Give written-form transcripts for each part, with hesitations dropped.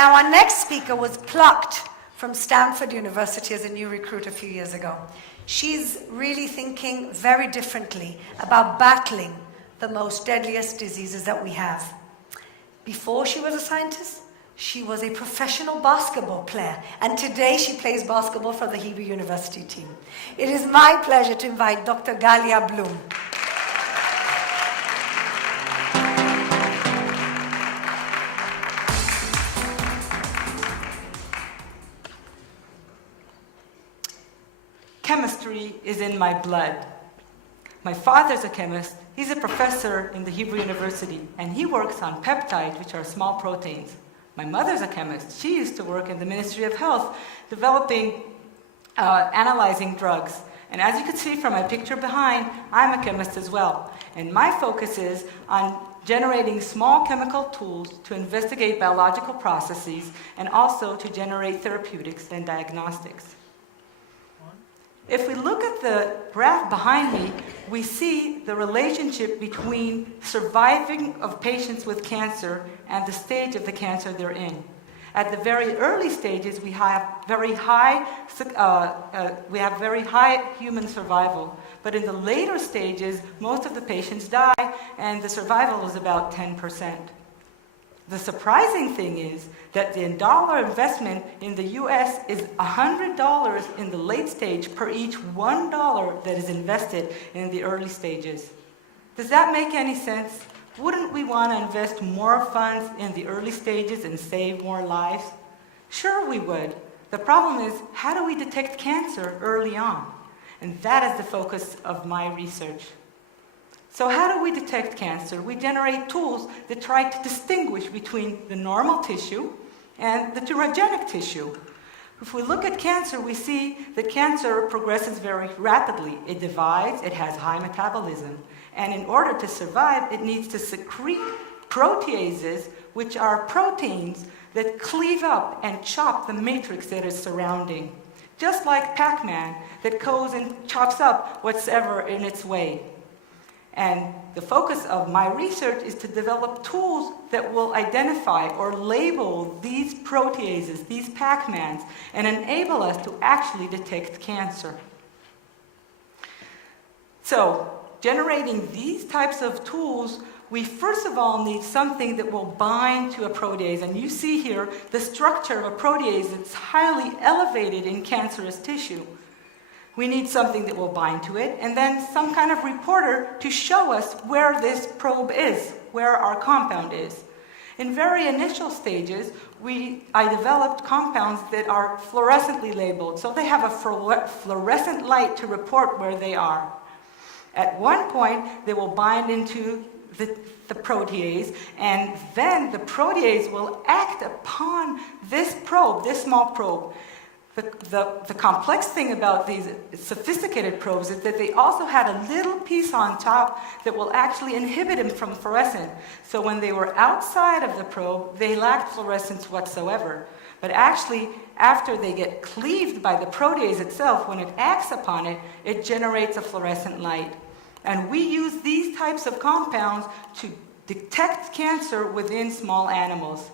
Now, our next speaker was plucked from Stanford University as a new recruit a few years ago. She's really thinking very differently about battling the most deadliest diseases that we have. Before she was a scientist, she was a professional basketball player, and today she plays basketball for the HUJI University team. It is my pleasure to invite Dr. Galia Blum. Chemistry is in my blood. My father's a chemist. He's a professor in the HUJI University, and he works on peptides, which are small proteins. My mother's a chemist. She used to work in the Ministry of Health, analyzing drugs. And as you can see from my picture behind, I'm a chemist as well. And my focus is on generating small chemical tools to investigate biological processes and also to generate therapeutics and diagnostics. If we look at the graph behind me, we see the relationship between surviving of patients with cancer and the stage of the cancer they're in. At the very early stages, we have very high human survival, but in the later stages, most of the patients die, and the survival is about 10%. The surprising thing is that the dollar investment in the US is $100 in the late stage per each $1 that is invested in the early stages. Does that make any sense? Wouldn't we want to invest more funds in the early stages and save more lives? Sure we would. The problem is, how do we detect cancer early on? And that is the focus of my research. So how do we detect cancer? We generate tools that try to distinguish between the normal tissue and the tumorigenic tissue. If we look at cancer, we see that cancer progresses very rapidly. It divides, it has high metabolism, and in order to survive, it needs to secrete proteases, which are proteins that cleave up and chop the matrix that is surrounding. Just like Pac-Man that goes and chops up whatever in its way. And the focus of my research is to develop tools that will identify or label these proteases, these Pac-Mans, and enable us to actually detect cancer. So, generating these types of tools, we first of all need something that will bind to a protease. And you see here the structure of a protease that's highly elevated in cancerous tissue. We need something that will bind to it, and then some kind of reporter to show us where this probe is, where our compound is. In very initial stages, I developed compounds that are fluorescently labeled, so they have a fluorescent light to report where they are. At one point, they will bind into the protease, and then the protease will act upon this probe, this small probe. The complex thing about these sophisticated probes is that they also had a little piece on top that will actually inhibit them from fluorescence. So when they were outside of the probe, they lacked fluorescence whatsoever. But actually, after they get cleaved by the protease itself, when it acts upon it, it generates a fluorescent light. And we use these types of compounds to detect cancer within small animals.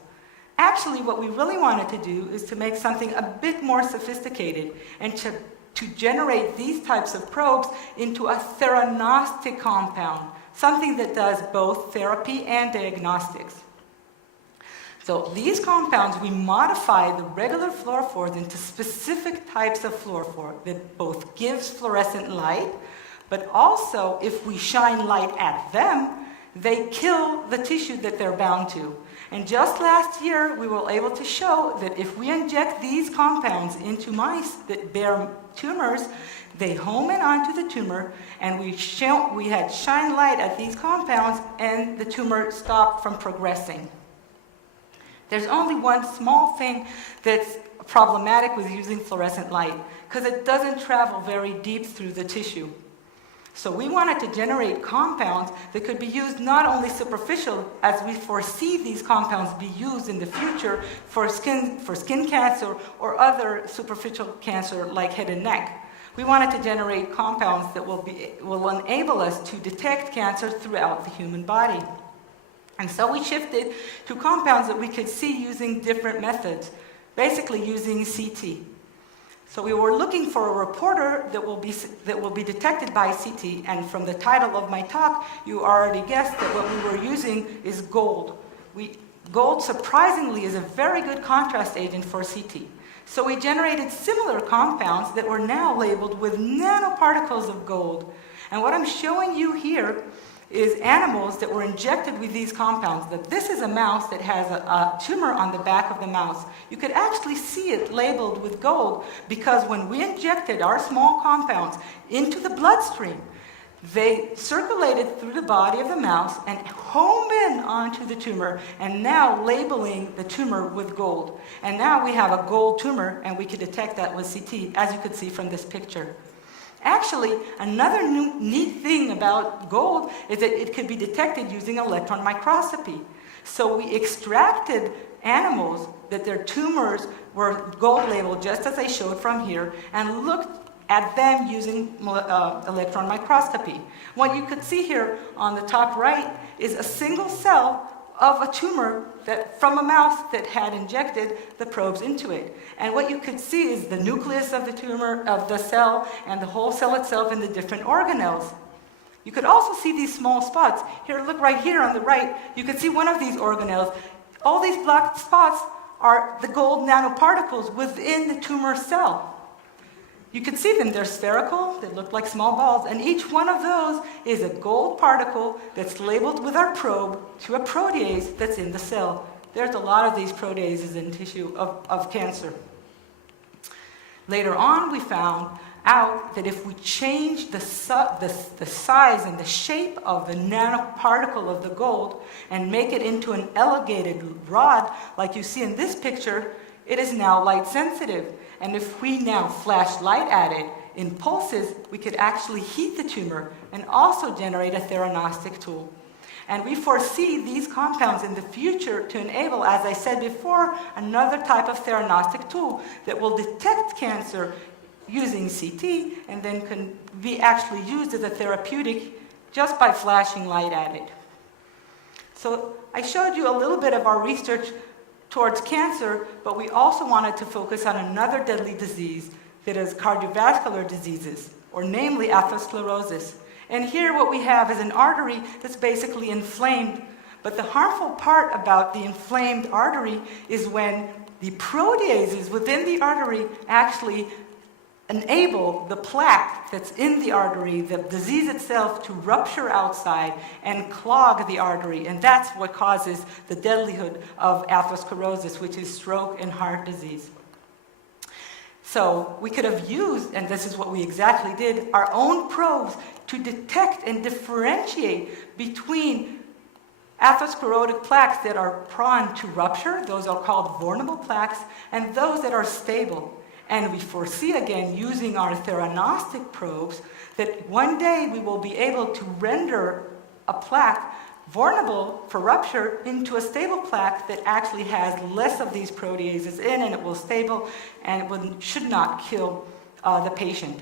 Actually, what we really wanted to do is to make something a bit more sophisticated and to generate these types of probes into a theranostic compound, something that does both therapy and diagnostics. So these compounds, we modify the regular fluorophores into specific types of fluorophore that both gives fluorescent light, but also if we shine light at them, they kill the tissue that they're bound to. And just last year, we were able to show that if we inject these compounds into mice that bear tumors, they home in onto the tumor, and we had shine light at these compounds, and the tumor stopped from progressing. There's only one small thing that's problematic with using fluorescent light, because it doesn't travel very deep through the tissue. So we wanted to generate compounds that could be used not only superficial, as we foresee these compounds be used in the future for skin cancer or other superficial cancer like head and neck. We wanted to generate compounds that will enable us to detect cancer throughout the human body. And so we shifted to compounds that we could see using different methods, basically using CT. So we were looking for a reporter that will be detected by CT, and from the title of my talk, you already guessed that what we were using is gold. Gold, surprisingly, is a very good contrast agent for CT. So we generated similar compounds that were now labeled with nanoparticles of gold. And what I'm showing you here is animals that were injected with these compounds. This is a mouse that has a tumor on the back of the mouse. You could actually see it labeled with gold because when we injected our small compounds into the bloodstream, they circulated through the body of the mouse and homed in onto the tumor, and now labeling the tumor with gold. And now we have a gold tumor, and we could detect that with CT, as you could see from this picture. Actually, another neat thing about gold is that it could be detected using electron microscopy. So we extracted animals that their tumors were gold labeled, just as I showed from here, and looked at them using electron microscopy. What you could see here on the top right is a single cell of a tumor from a mouse that had injected the probes into it. And what you could see is the nucleus of the tumor, of the cell, and the whole cell itself and the different organelles. You could also see these small spots. Here, look right here on the right, you could see one of these organelles. All these black spots are the gold nanoparticles within the tumor cell. You can see them, they're spherical, they look like small balls, and each one of those is a gold particle that's labeled with our probe to a protease that's in the cell. There's a lot of these proteases in tissue of cancer. Later on, we found out that if we change the size and the shape of the nanoparticle of the gold and make it into an elongated rod, like you see in this picture, it is now light sensitive. And if we now flash light at it in pulses, we could actually heat the tumor and also generate a theranostic tool. And we foresee these compounds in the future to enable, as I said before, another type of theranostic tool that will detect cancer using CT and then can be actually used as a therapeutic just by flashing light at it. So I showed you a little bit of our research towards cancer, but we also wanted to focus on another deadly disease that is cardiovascular diseases, or namely atherosclerosis. And here what we have is an artery that's basically inflamed, but the harmful part about the inflamed artery is when the proteases within the artery actually enable the plaque that's in the artery, the disease itself, to rupture outside and clog the artery. And that's what causes the deadlihood of atherosclerosis, which is stroke and heart disease. So we could have used, and this is what we exactly did, our own probes to detect and differentiate between atherosclerotic plaques that are prone to rupture, those are called vulnerable plaques, and those that are stable. And we foresee, again, using our theranostic probes, that one day we will be able to render a plaque vulnerable for rupture into a stable plaque that actually has less of these proteases in, and it will stable, and it should not kill the patient.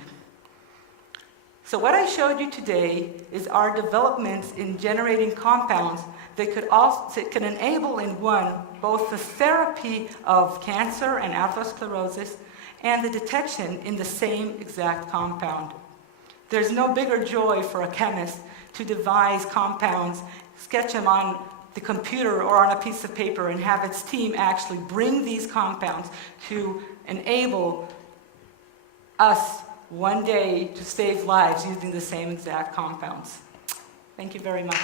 So what I showed you today is our developments in generating compounds that can enable in one both the therapy of cancer and atherosclerosis and the detection in the same exact compound. There's no bigger joy for a chemist to devise compounds, sketch them on the computer or on a piece of paper, and have its team actually bring these compounds to enable us one day to save lives using the same exact compounds. Thank you very much.